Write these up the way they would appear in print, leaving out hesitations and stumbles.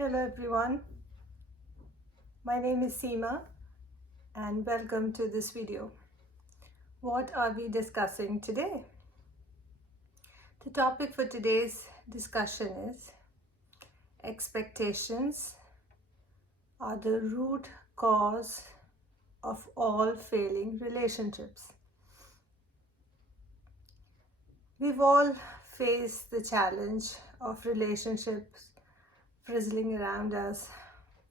Hello everyone, my name is Seema and welcome to this video. What are we discussing today? The topic for today's discussion is expectations are the root cause of all failing relationships. We've all faced the challenge of relationships frizzling around us,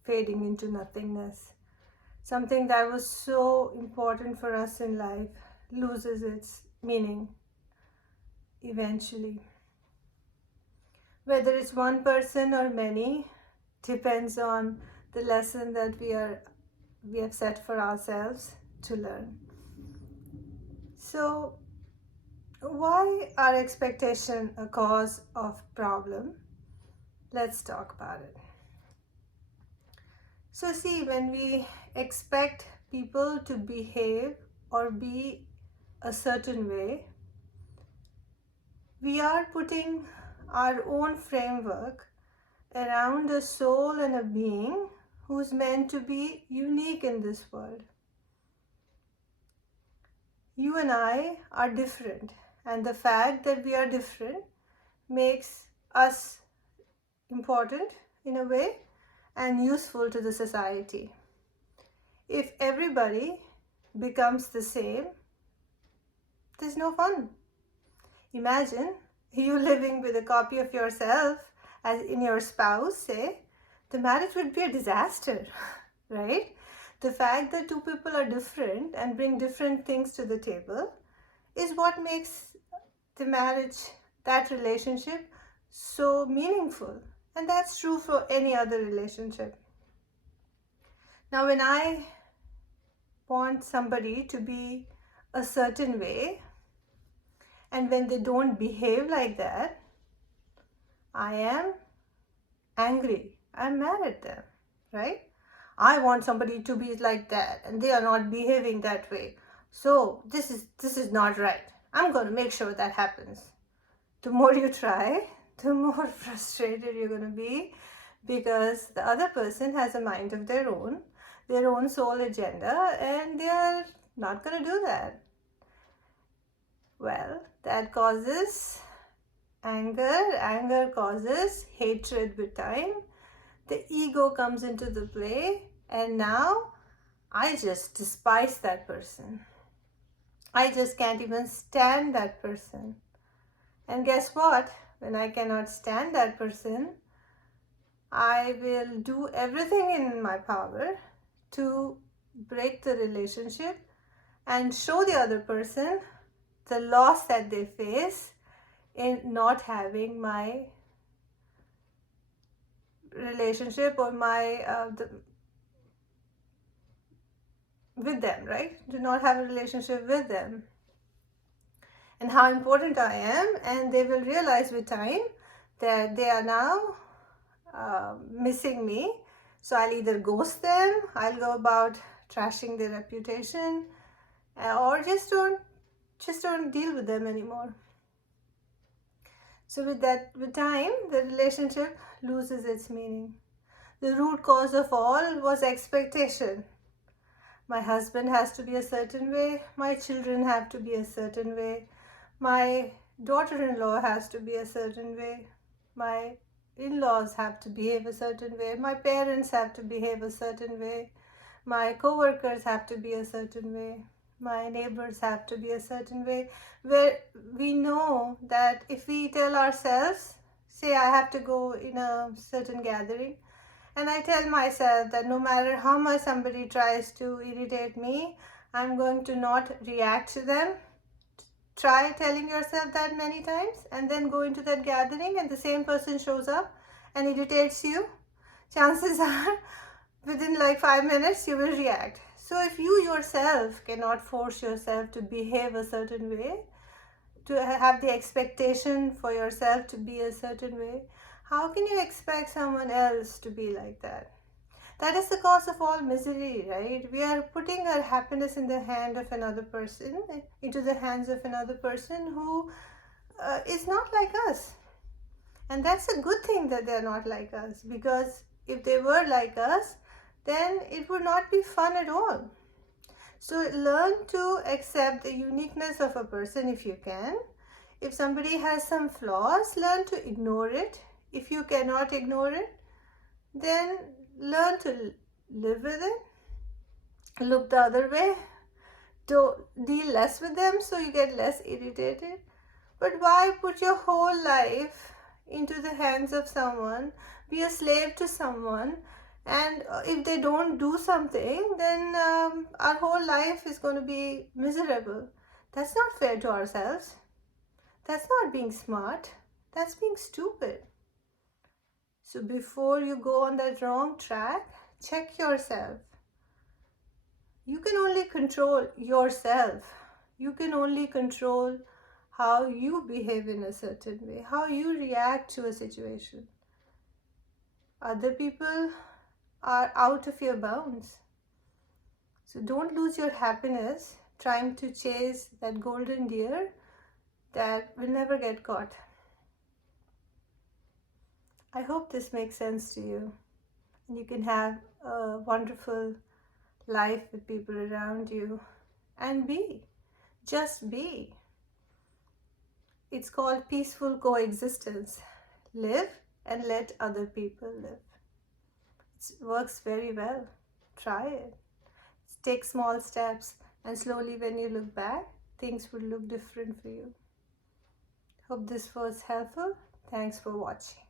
fading into nothingness. Something that was so important for us in life loses its meaning eventually. Whether it's one person or many depends on the lesson that we have set for ourselves to learn. So, why are expectation a cause of problem? Let's talk about it. So see, when we expect people to behave or be a certain way, we are putting our own framework around a soul and a being who's meant to be unique in this world. You and I are different, and the fact that we are different makes us important in a way and useful to the society. If everybody becomes the same, there's no fun. Imagine you living with a copy of yourself as in your spouse, say, the marriage would be a disaster, right? The fact that two people are different and bring different things to the table is what makes the marriage, that relationship, so meaningful. And that's true for any other relationship. Now, when I want somebody to be a certain way, and when they don't behave like that, I am angry. I'm mad at them, right? I want somebody to be like that and they are not behaving that way. So this is not right. I'm going to make sure that happens. The more you try, the more frustrated you're going to be because the other person has a mind of their own soul agenda, and they're not going to do that. Well, that causes anger causes hatred with time. The ego comes into the play, and now I just despise that person. I just can't even stand that person. And guess what? When I cannot stand that person, I will do everything in my power to break the relationship and show the other person the loss that they face in not having my relationship or with them, right? Do not have a relationship with them, and how important I am, and they will realize with time that they are now missing me. So I'll either ghost them, I'll go about trashing their reputation, or just don't deal with them anymore. So with time, the relationship loses its meaning. The root cause of all was expectation. My husband has to be a certain way, my children have to be a certain way, my daughter-in-law has to be a certain way, my in-laws have to behave a certain way, my parents have to behave a certain way, my co-workers have to be a certain way, my neighbors have to be a certain way, where we know that if we tell ourselves, say I have to go in a certain gathering, and I tell myself that no matter how much somebody tries to irritate me, I'm going to not react to them. Try telling yourself that many times and then go into that gathering and the same person shows up and irritates you. Chances are within like 5 minutes you will react. So if you yourself cannot force yourself to behave a certain way, to have the expectation for yourself to be a certain way, how can you expect someone else to be like that? That is the cause of all misery, right? We are putting our happiness in the hand of another person, into the hands of another person who is not like us. And that's a good thing that they're not like us, because if they were like us, then it would not be fun at all. So learn to accept the uniqueness of a person if you can. If somebody has some flaws, learn to ignore it. If you cannot ignore it, then learn to live with it. Look the other way. Don't deal less with them so you get less irritated. But why put your whole life into the hands of someone, be a slave to someone, and if they don't do something, then our whole life is going to be miserable. That's not fair to ourselves. That's not being smart. That's being stupid. So before you go on that wrong track, check yourself. You can only control yourself. You can only control how you behave in a certain way, how you react to a situation. Other people are out of your bounds. So don't lose your happiness trying to chase that golden deer that will never get caught. I hope this makes sense to you and you can have a wonderful life with people around you and just be. It's called peaceful coexistence. Live and let other people live. It works very well. Try it. Take small steps and slowly when you look back, things will look different for you. Hope this was helpful. Thanks for watching.